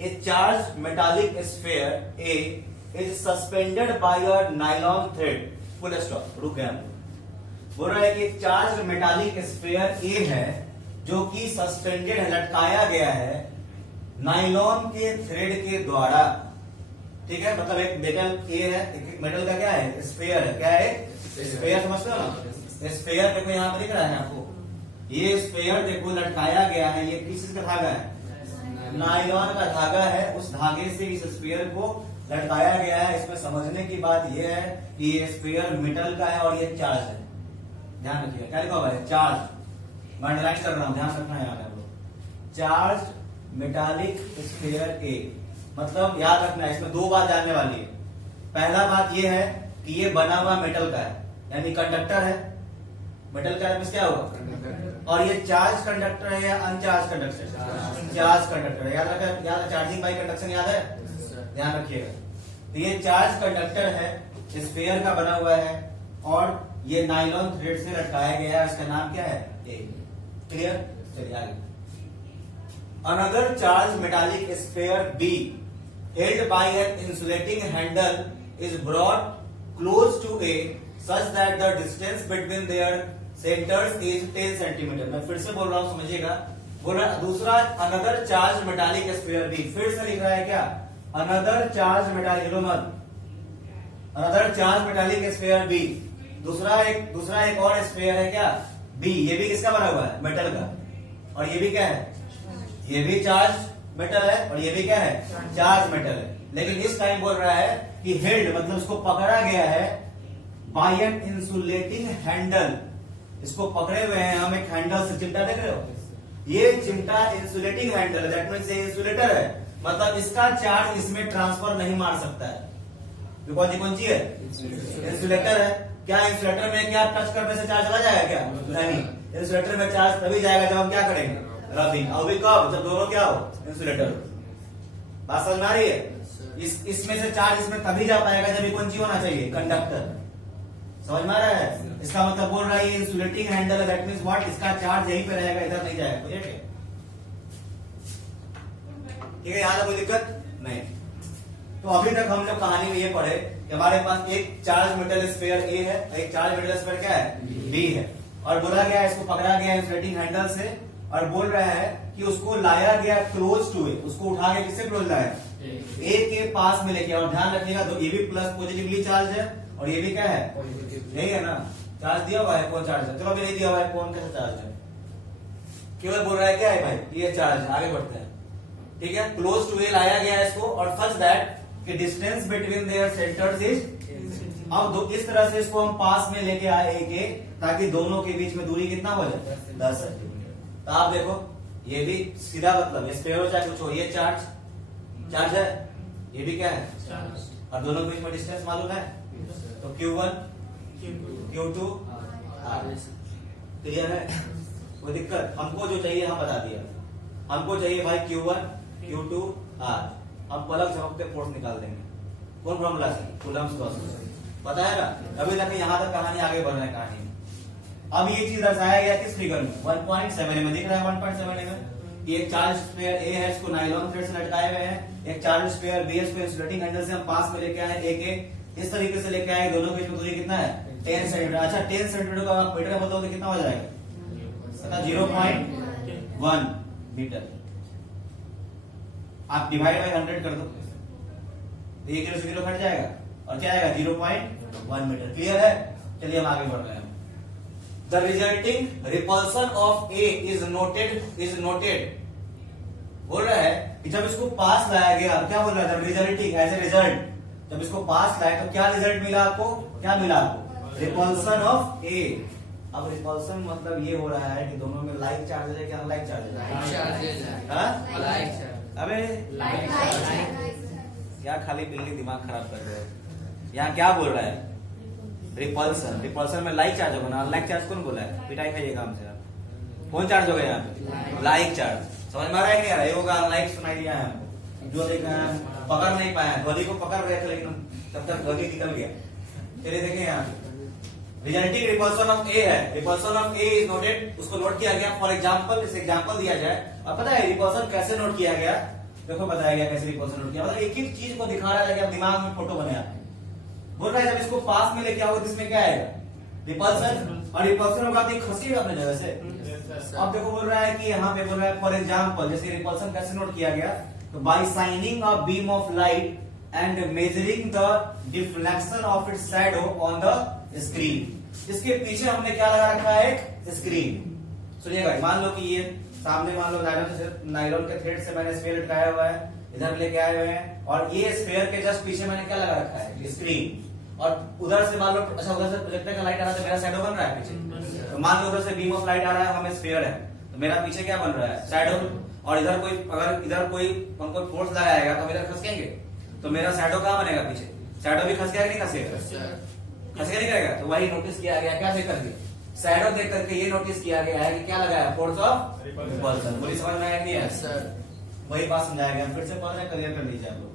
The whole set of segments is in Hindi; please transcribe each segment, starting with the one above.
A charge metallic sphere A is suspended bye a nylon thread. Full stop, रुक गया। बोल रहा है कि चार्ज मेटालिक स्फीयर ए है जो कि सस्पेंडेड है, लटकाया गया है नायलॉन के थ्रेड के द्वारा। ठीक है, मतलब एक मेटल ए है, एक मेटल का क्या है, स्फीयर है। क्या है? स्फीयर, समझते हो ना? स्फीयर देखो यहाँ पर दिख रहा है आपको, ये स्फीयर देखो लटकाया गया है। ये किस चीज का धागा है? नायलॉन का धागा है। उस धागे से इस स्फीयर को लटकाया गया है। इसमें समझने की बात यह है कि ये स्फीयर मेटल का है और ये चार्ज है। ध्यान रखिएगा, क्या लिखा हुआ है? चार्ज। मैं अंडरलाइन कर रहा हूं, ध्यान रखना है यहाँ पे। चार्ज मेटालिक स्फीयर ए, मतलब याद रखना है, इसमें दो बात जानने वाली है। पहला बात यह है कि ये बना हुआ मेटल का है, यानी कंडक्टर है। मेटल का है, क्या होगा? और ये चार्ज कंडक्टर है या अनचार्ज कंडक्टर? चार्ज कंडक्टर है। याद रखा, याद है, चार्जिंग बाई कंडक्शन याद है, ध्यान रखिएगा। तो ये चार्ज कंडक्टर है, स्फीयर का बना हुआ है और ये नायलॉन थ्रेड से लटकाया गया है। इसका नाम क्या है? ए। क्लियर? चलिए आगे। Another charge metallic sphere B held by an insulating handle is brought close to A such that the distance between their centers is 10 centimeter। मैं फिर से बोल रहा हूं, समझिएगा। बोल रहा दूसरा another charge metallic sphere B, फिर से लिख रहा है क्या? another charge metallic, another charge metallic sphere B। दूसरा एक और स्फीयर है क्या? B। ये भी किसका बना हुआ है? मेटल का। और ये भी क्या है? ये भी चार्ज मेटल है और ये भी क्या है? चार्ज मेटल है। लेकिन इस टाइम बोल रहा है कि हेल्ड, मतलब इसको पकड़ा गया है बाय एन इंसुलेटिंग हैंडल। इसको पकड़े हुए हैं हम एक हैंडल से। चिमटा देख रहे हो? ये चिमटा इंसुलेटिंग हैंडल है, दैट मींस ये इंसुलेटर है, मतलब इसका चार्ज इसमें ट्रांसफर नहीं मार सकता है। बिकॉज ये कौन सी है? इंसुलेटर है। क्या इंसुलेटर में क्या टच करने से चार्ज चला जाएगा क्या? नहीं। इंसुलेटर में चार्ज तभी जाएगा जब हम क्या करेंगे? रबिंग। और भी कब? जब दोनों क्या हो? इंसुलेटर। बात समझ में आ रही है? इसमें से चार्ज इसमें तभी जा पाएगा जब ये कौन सी होना चाहिए? कंडक्टर। समझ में आ रहा है? इसका मतलब बोल रहा है ये इंसुलेटिंग हैंडल है, दैट मींस व्हाट, इसका चार्ज यहीं पे रहेगा, इधर नहीं जाएगा। ठीक है, यहां कोई दिक्कत नहीं। तो अभी तक हम लोग कहानी में ये पढ़े कि हमारे पास एक चार्ज मेटल स्फीयर ए है, एक चार्ज मेटल स्फीयर क्या है? बी है। और बोला गया इसको पकड़ा गया इंसुलेटिंग हैंडल से और बोल रहा है कि उसको लाया गया क्लोज टू ए। उसको उठा के किससे क्लोज लाया? ए के पास में लेके। और ध्यान रखिएगा, तो ये भी प्लस पॉजिटिवली चार्ज है और ये भी क्या है? यही है ना, चार्ज दिया हुआ है। कौन चार्ज है? चलो अभी नहीं दिया हुआ है, कौन कैसा चार्ज है? केवल बोल रहा है क्या है भाई? ये चार्ज। आगे बढ़ते हैं। ठीक है, क्लोज टू ए लाया गया इसको और सच दैट कि distance between their centres is. अब इस तरह से इसको हम पास में लेके आए ए के, ताकि दोनों के बीच में दूरी कितना हो जाए? 10 सेंटीमीटर। तो आप देखो, ये भी सीधा मतलब स्फीयर हो चाहे कुछ हो, ये चार्ज है, ये भी क्या है? चार्ज। और दोनों के बीच में डिस्टेंस मालूम है, तो Q1 Q2 R। क्लियर है? कोई दिक्कत? हमको जो चाहिए हम बता दिया। हमको चाहिए भाई Q1 Q2 R। हम पलक झपकते फोर्स निकाल देंगे। कौन फॉर्मूला से? कूलम्ब्स लॉ से। पता है ना? अभी तक यहाँ तक कहानी आगे बढ़ रहा है कहानी। अब ये चीज दर्शाया गया किस फिगर में? 1.7 में। दिख रहा है 1.7 में? एक चार्ज स्फीयर ए है, इसको नायलॉन थ्रेड से लटकाए हुए हैं। एक चार्ज स्फीयर बी, इसको इंसुलेटिंग हैंडल से हम पास में लेके आए ए के। इस तरीके से लेके आए, दोनों के बीच में दूरी कितना है? 10 सेंटीमीटर। अच्छा, 10 सेंटीमीटर का आप मीटर बताओ तो कितना हो जाएगा? 0.1 मीटर। आप डिवाइड बाई 100 कर दो, तो ये 0 से 0 कट जाएगा और क्या आएगा? 0.1 मीटर। क्लियर है? चलिए हम आगे बढ़ रहे हैं। The resulting repulsion of A is noted. बोल रहा है कि जब इसको पास लाया गया, क्या बोल रहा है? जब रिजल्टिंग एज ए रिजल्ट, जब इसको पास लाया तो क्या रिजल्ट मिला आपको? क्या मिला आपको? रिपल्सन ऑफ ए। अब रिपल्सन मतलब ये हो रहा है कि दोनों में लाइक चार्जेस है क्या अनलाइक चार्जेस है? अबे क्या खाली बिल्ली दिमाग खराब कर रहे हैं। यहाँ क्या बोल रहा है? रिपल्सन। रिपल्सन में लाइक चार्ज होगा ना, अनलाइक चार्ज कौन बोला है? पिटाई खाइएगा हमसे। कौन चार्ज होगा यहाँ पे? Like charge. समझ में आ रहा है? नहीं आ रहा है? होगा अनलाइक सुनाई दिया है हमको, जो देखा है पकड़ नहीं पाया। ध्वनि को पकड़ रहे थे लेकिन तब तक ध्वनि निकल गया। चलिए देखें यहाँ रिजल्टिंग रिपल्सन ऑफ ए है। Repulsion of A is noted, उसको नोट किया गया। फॉर एग्जाम्पल, इस एग्जाम्पल दिया जाए। अब पता है रिपल्सन कैसे नोट किया गया? देखो बताया गया कैसे रिपल्सन नोट किया, मतलब एक एक चीज को दिखा रहा है कि आप दिमाग में फोटो बने आपके। बोल रहा है जब इसको पास में लेके आओगे तो इसमें क्या आएगा, रिपल्सन, और रिपल्सन होगा तो खसेगा अपने जगह से। अब देखो बोल रहा है कि यहाँ पे बोल रहा है फॉर एग्जाम्पल, जैसे रिपल्सन कैसे नोट किया गया, तो by shining a beam of light and measuring the deflection of its shadow on the screen. इसके पीछे हमने क्या लगा रखा है, एक स्क्रीन। सुनिएगा, मान लो कि ये सामने मान लो नायलॉन के थ्रेड से मैंने स्फीयर लटकाया हुआ है, इधर लेके आए हुए हैं, और ये स्फीयर के जस्ट पीछे मैंने क्या लगा रखा है, स्क्रीन। और उधर से मान लो, अच्छा उधर से प्रोजेक्टर का लाइट आ रहा है तो मेरा शैडो बन रहा है पीछे। तो मान लो उधर से बीम ऑफ लाइट आ रहा है, हमें स्फीयर है, तो मेरा पीछे क्या बन रहा है, शैडो। और इधर कोई अगर इधर कोई हमको फोर्स लगाएगा तो हम इधर खसकेंगे, तो मेरा शैडो कहाँ बनेगा, पीछे। शैडो भी खसकेगा नहीं, खसेगा, खसकेगा नहीं करेगा। तो वही नोटिस किया गया, क्या देख करके, शैडो देख करके ये नोटिस किया गया है कि क्या लगाया, फोर्स ऑफ रिपल्सन। बोली समझ में आया नहीं है, वही बात समझाया गया, फिर से पढ़ रहे, क्लियर कर लीजिए आप लोग।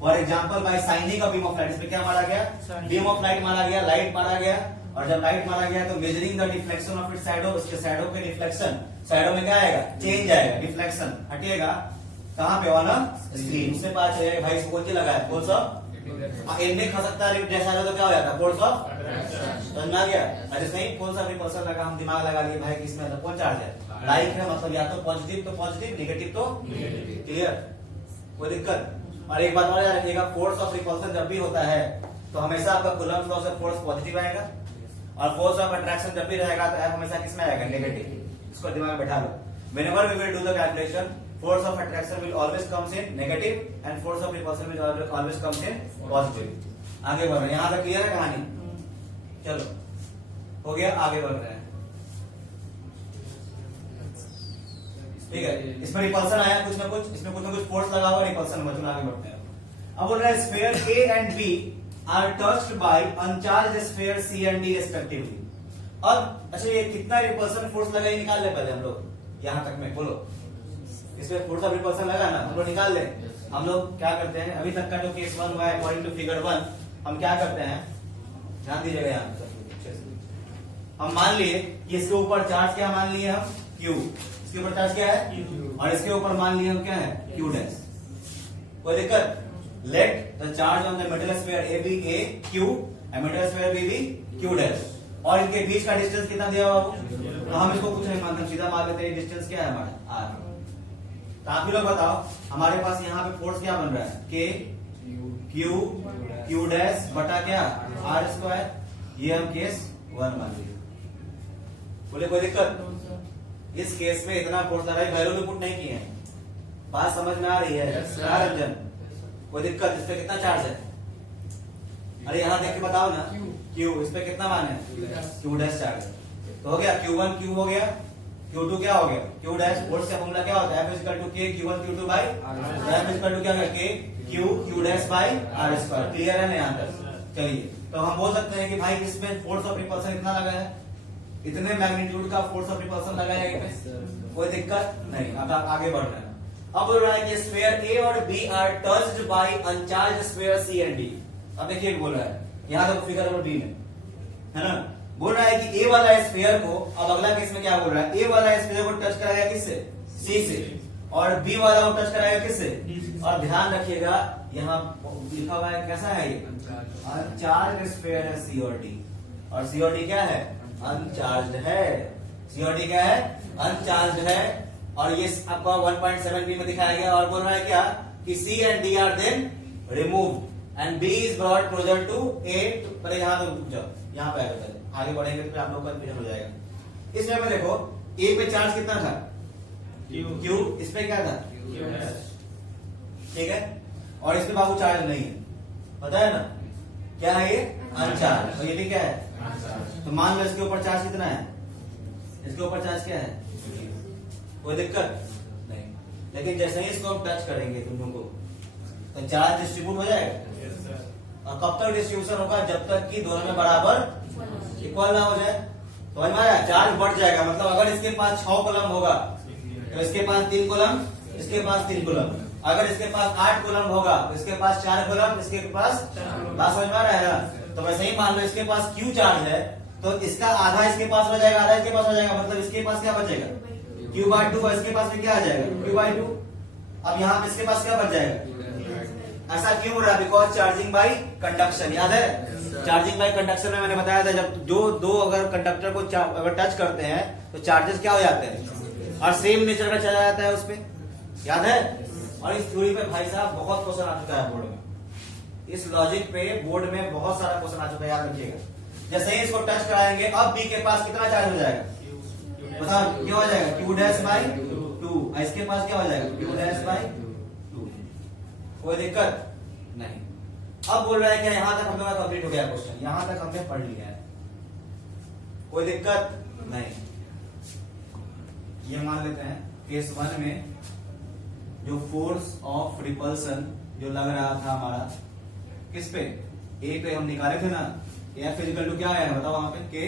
For example bye shining a beam of light, इसमें क्या मारा गया, बीम ऑफ लाइट मारा गया, लाइट मारा गया, और जब लाइट मारा गया तो measuring the deflection of its shadow, उसके शैडो पे डिफ्लेक्शन, शैडो में क्या आएगा, चेंज आएगा, डिफ्लेक्शन हटेगा, कहां पे, ऑन स्क्रीन। उससे पता चलेगा भाई इसको क्या लगाया, फोर्स ऑफ, इनमें खसकता है जैसा तो क्या हो जाता है, फोर्स ऑफ, समझ में आ गया। अरे नहीं, कौन सा रिपल्सन लगा, हम दिमाग लगा लिए भाई कि इसमें मतलब कौन चार्ज है, लाइक है, मतलब या तो पॉजिटिव तो पॉजिटिव, नेगेटिव तो नेगेटिव, क्लियर, कोई दिक्कत। और एक बात और याद रखिएगा, फोर्स ऑफ रिपल्सन जब भी होता है तो हमेशा आपका कूलम्ब लॉ से फोर्स पॉजिटिव आएगा, और फोर्स ऑफ अट्रैक्शन जब भी रहेगा तो F हमेशा किसमें आएगा, नेगेटिव। इसको दिमाग में बैठा लो, whenever we will do the calculation, force of attraction will always comes in negative and force of repulsion will always comes in positive। आगे बढ़ रहे हैं, यहाँ तक क्लियर है कहानी, चलो हो गया, आगे बढ़ रहे हैं, ठीक है। इसमें रिपल्सन आया कुछ ना कुछ, इसमें कुछ ना कुछ फोर्स लगा हुआ, रिपल्सन बचून, आगे बढ़ते हैं। अब बोल रहा है sphere A and B are touched by uncharged sphere C and D respectively। अब अच्छा ये कितना रिपल्सन फोर्स लगा, ये निकाल ले पहले हम लोग, यहाँ तक में बोलो, इसमें फोर्स ऑफ रिपल्सन लगा ना, हम लोग निकाल लें। हम लोग क्या करते हैं, अभी तक का जो केस 1 हुआ है अकॉर्डिंग टू फिगर 1, हम क्या करते हैं, ध्यान दीजिएगा यहाँ, हम मान लिए कि इसके ऊपर चार्ज क्या मान लिए हम, Q, इसके ऊपर चार्ज क्या है, और इसके ऊपर मान लिए हम क्या है, Q डैश। कोई दिक्कत, let the charge on the metal sphere A be A Q and metal sphere B be Q dash, और इनके बीच का डिस्टेंस कितना दिया हुआ, तो हम इसको कुछ नहीं मानते, सीधा मान लेते हैं डिस्टेंस क्या है हमारा, R। तो आप ही लोग बताओ, हमारे पास यहाँ पे फोर्स क्या बन रहा है, K Q डैश बटा क्या, R स्क्वायर, ये हम केस 1 मान लीजिए। बोले कोई दिक्कत, इस केस में इतना फोर्स लगा, वैल्यू भी पुट नहीं किए हैं, बात समझ में आ रही है रंजन, कोई दिक्कत, इस पे कितना चार्ज है, अरे यहाँ देख के बताओ ना, Q, इस पे कितना मान है, Q डैश चार्ज, तो हो गया Q1 Q हो गया, Q2 क्या हो गया, Q डैश, फोर्स का फॉर्मूला क्या होता है, F equal to K Q1 Q2 by, F equal to क्या है, K Q dash by R square. Clear है ना यहाँ तक, चलिए। तो हम बोल सकते हैं कि भाई इसमें फोर्स ऑफ रिपल्सन कितना लगा है, इतने मैग्नीट्यूड का फोर्स ऑफ रिपल्सन लगा है, कोई दिक्कत नहीं। अब आप आगे बढ़ रहे हैं, अब बोल रहा है कि स्फीयर A और B are touched by uncharged sphere C and D। अब देखिए बोल रहा है, यहाँ तक फिगर नंबर B में है ना, बोल रहा है कि ए वाला स्फीयर को, अब अगला केस में क्या बोल रहा है, ए वाला स्फीयर को टच कराएगा किससे, सी से, और बी वाला को टच कराएगा किससे, और ध्यान रखिएगा यहाँ लिखा हुआ है कैसा है, ये अनचार्ज स्फीयर है सी और डी, और सी और डी क्या है, अनचार्ज है, सी और डी क्या है, अनचार्ज है, और ये आपका 1.7 बी में दिखाया गया, और बोल रहा है क्या कि C and D are then removed and B is brought closer to A. पहले यहाँ तो रुक जाओ, यहाँ पे आएगा, पहले आगे बढ़ेंगे तो आप लोग कंफ्यूजन हो जाएगा। इसमें में देखो ए पे चार्ज कितना था, Q, इस पे क्या था, ठीक है, और इस पे बाबू चार्ज नहीं है, पता है ना, क्या है ये, अनचार्ज, और ये भी क्या है, तो मान लो इसके ऊपर चार्ज कितना है, इसके ऊपर चार्ज क्या है, कोई दिक्कत नहीं, लेकिन जैसे ही इसको हम टच करेंगे तुम लोगों को तो चार्ज डिस्ट्रीब्यूट हो जाएगा, और कब तक डिस्ट्रीब्यूशन होगा, जब तक कि दोनों में बराबर इक्वल ना हो जाए। तो हमारा चार्ज बढ़ जाएगा, मतलब अगर इसके पास 6 कूलम होगा तो इसके पास 3 कूलम, इसके पास 3 कूलम, अगर इसके पास 8 कूलम होगा तो इसके पास 4 कूलम, इसके पास, बात समझ में आ रहा है ना। तो वैसे ही मान लो इसके पास Q चार्ज है तो इसका आधा इसके पास हो जाएगा, आधा इसके पास हो जाएगा, मतलब इसके पास क्या बचेगा, Q/2, इसके पास में क्या आ जाएगा, Q/2। अब यहाँ पे इसके पास क्या बच जाएगा? ऐसा क्यों हो रहा है? बिकॉज चार्जिंग बाई कंडक्शन, याद है? चार्जिंग बाई कंडक्शन में मैंने बताया था, जब जो दो अगर कंडक्टर को अगर टच करते हैं तो चार्जेस क्या हो जाते हैं और सेम नेचर का चला जाता है उसपे, याद है? और इस थ्योरी पे भाई साहब बहुत क्वेश्चन आ चुका है बोर्ड में, इस लॉजिक पे बोर्ड में बहुत सारा क्वेश्चन आ चुका है, याद रखिएगा। जैसे ही इसको टच कराएंगे अब बी के पास कितना चार्ज हो जाएगा? बताओ क्या हो जाएगा? Q dash by 2। इसके पास क्या हो जाएगा? Q dash by 2। कोई दिक्कत नहीं। अब बोल रहा है कि यहां तक हम लोग का कंप्लीट हो गया क्वेश्चन, यहां तक हमने पढ़ लिया है, कोई दिक्कत नहीं। ये मान लेते हैं केस 1 में जो फोर्स ऑफ रिपल्सन जो लग रहा था हमारा किस पे? ए पे हम निकाले थे ना, F इक्वल टू क्या आया बताओ वहां पे? K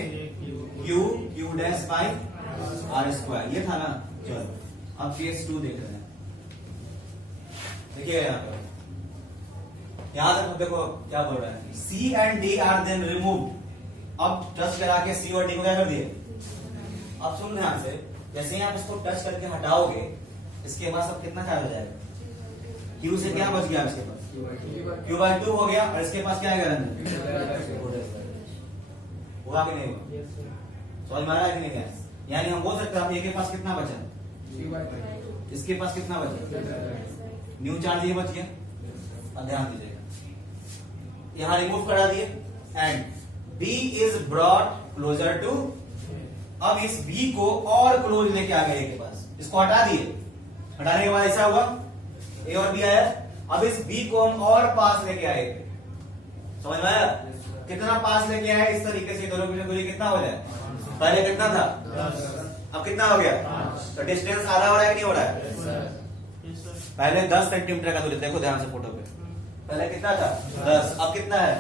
Q dash by R square, ये था ना। चलो अब केस 2 देख रहे हैं। देखिए यहाँ पर, यहां तक देखो क्या बोल रहा है, C and D are then removed. अब टच करा के सी और डी को क्या कर दिए? अब सुन ध्यान से, जैसे ही आप इसको टच करके हटाओगे इसके बाद अब कितना चार्ज हो जाएगा? क्यू से क्या बच गया इसके पास? क्यू बाई 2 हो गया, और इसके पास क्या आएगा? हुआ कि नहीं हुआ? समझ में आ रहा है कि नहीं गया? यानी हम बोल सकते हैं ए के पास कितना बचा? इसके पास कितना बचा? न्यू चार्ज ये बच गया। अब ध्यान दीजिएगा, यहां रिमूव करा दिए and B is brought closer to. अब इस B को और क्लोज लेके आ गए ए के पास, इसको हटा दिए, हटाने के बाद ऐसा हुआ A और B आया। अब इस B को हम और पास लेके आए, समझ में आया? कितना पास लेके आए? इस तरीके से दोनों की दूरी कितना हो जाए? पहले कितना था? अब कितना हो गया? तो डिस्टेंस आधा हो रहा है कि नहीं हो रहा है? पहले 10 सेंटीमीटर का दूरी, देखो ध्यान से फोटो पे, पहले कितना था? 10, अब कितना है?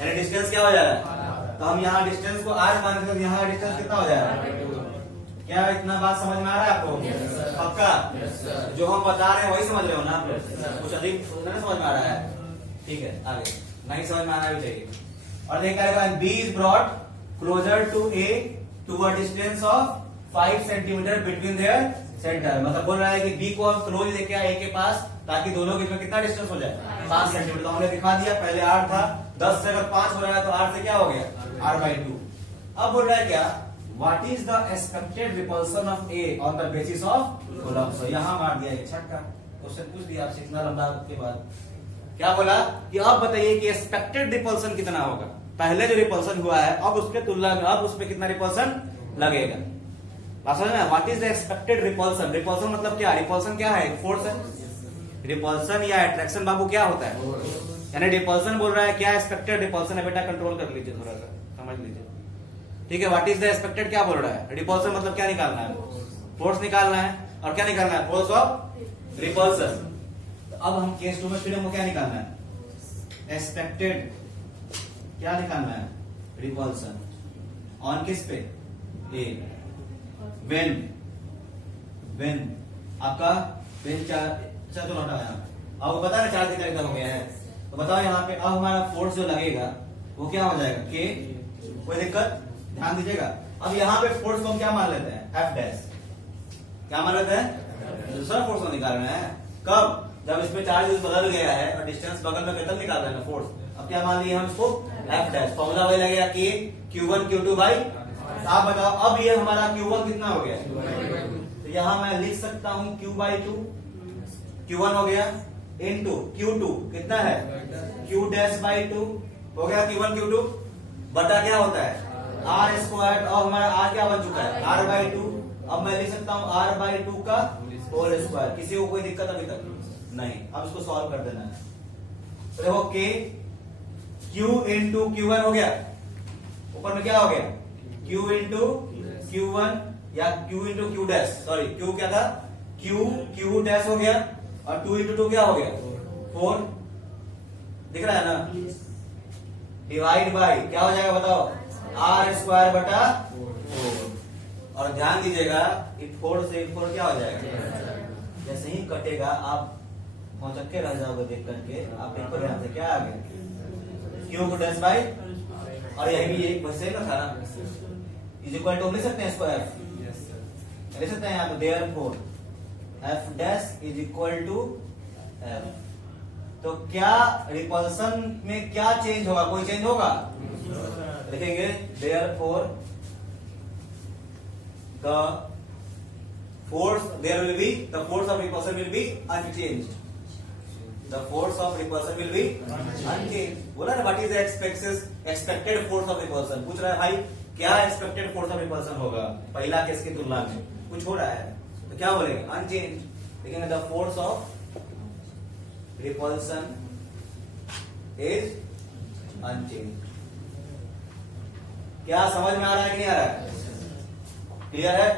यानी डिस्टेंस क्या हो जा रहा है? तो हम यहाँ डिस्टेंस को r मानते हैं, यहाँ डिस्टेंस कितना हो जाएगा? क्या इतना बात समझ में आ रहा है आपको? पक्का? जो हम बता रहे हैं वही समझ रहे हो ना? कुछ अधिक नहीं समझ में आ रहा है? ठीक है, आगे नहीं समझ में आना भी चाहिए। और देखा B is brought closer to A to a distance of 5 centimetre between their centre. मतलब बोल रहा है कि B को हम क्लोज लेके आए A के पास, ताकि दोनों के बीच में कितना डिस्टेंस हो जाए? 5 सेंटीमीटर। तो हमने दिखा दिया, पहले 8 था, 10 से अगर 5 हो रहा है तो 8 से क्या हो गया? R by 2। अब बोल रहा है क्या? What is the expected repulsion of A on the basis of Coulomb? So यहाँ मार दिया एक छक्का। क्वेश्चन पूछ दिया आपसे इतना लंबा के बाद, क्या बोला कि अब बताइए कि एक्सपेक्टेड रिपल्सन कितना होगा? पहले जो रिपल्सन हुआ है अब उसके तुलना में अब उसमें कितना रिपल्सन लगेगा? बात समझ में? What is the expected repulsion? Repulsion मतलब क्या? रिपल्सन क्या है? फोर्स है। रिपल्सन या अट्रैक्शन बाबू क्या होता है? यानी रिपल्सन बोल रहा है क्या एक्सपेक्टेड रिपल्सन है? बेटा कंट्रोल कर लीजिए, थोड़ा सा समझ लीजिए, ठीक है? व्हाट इज द एक्सपेक्टेड क्या बोल रहा है? रिपल्सन मतलब क्या निकालना है? फोर्स निकालना है। और क्या निकालना है? Force of repulsion. अब हम केस 2 में फिर हमको क्या निकालना है? एक्सपेक्टेड क्या निकालना है? रिपल्सन ऑन किस पे? ए। व्हेन आपका व्हेन चार्ज तो लौटा है। अब बता ना चार्ज कितना हो गया है, तो बताओ यहाँ पे अब हमारा फोर्स जो लगेगा वो क्या हो जाएगा? के। कोई दिक्कत? ध्यान दीजिएगा। अब यहाँ पे फोर्स को हम क्या मान लेते हैं? F dash. क्या मान लेते हैं? दूसरा फोर्स को निकालना है। कब? जब इसमें चार्ज बदल गया है और डिस्टेंस बगल में तब निकाल रहे हैं फोर्स। अब क्या मान लिए हम इसको? F dash. फॉर्मूला वही लगेगा कि Q1 Q2 बाई। आप बताओ अब ये हमारा Q1 कितना हो गया? तो यहाँ मैं लिख सकता हूँ Q बाई 2। Q1 हो गया इनटू Q2 कितना है? Q डैश बाई 2 हो गया। Q1 Q2 बटा क्या होता है? R square. और हमारा R क्या बन चुका है? R by 2। अब मैं लिख सकता हूँ R बाई 2 का होल स्क्वायर। किसी को कोई दिक्कत अभी तक नहीं? अब इसको सॉल्व कर देना है। तो देखो K Q इंटू Q1 हो गया, ऊपर में क्या हो गया? Q इंटू Q1 या Q into Q dash, sorry Q क्या था? Q डैश हो गया, और 2 इंटू 2 क्या हो गया? 4। दिख रहा है ना? डिवाइड बाई क्या हो जाएगा बताओ? R स्क्वायर बटा 4। और ध्यान दीजिएगा 4 से 4 क्या हो जाएगा? जैसे ही कटेगा आप पहुंचके रह जाओगे देख करके। आप पेपर ध्यान से क्या आ गया? Q को डैश बाई, और यही भी एक बस ना था ना, इज इक्वल टू लिख सकते हैं इसको F, लिख सकते हैं यहाँ पे therefore F dash is equal to F. तो क्या रिपल्सन में क्या चेंज होगा, कोई चेंज होगा? लिखेंगे therefore the force there will be the force of repulsion will be unchanged, the force of repulsion will be unchanged। बोला ना what is the expected force of repulsion, पूछ रहा है भाई क्या expected force of repulsion होगा पहला केस की तुलना में, कुछ हो रहा है तो क्या बोलेंगे? unchanged। लेकिन the force of repulsion is unchanged। क्या समझ में आ रहा है कि नहीं आ रहा है? क्लियर है?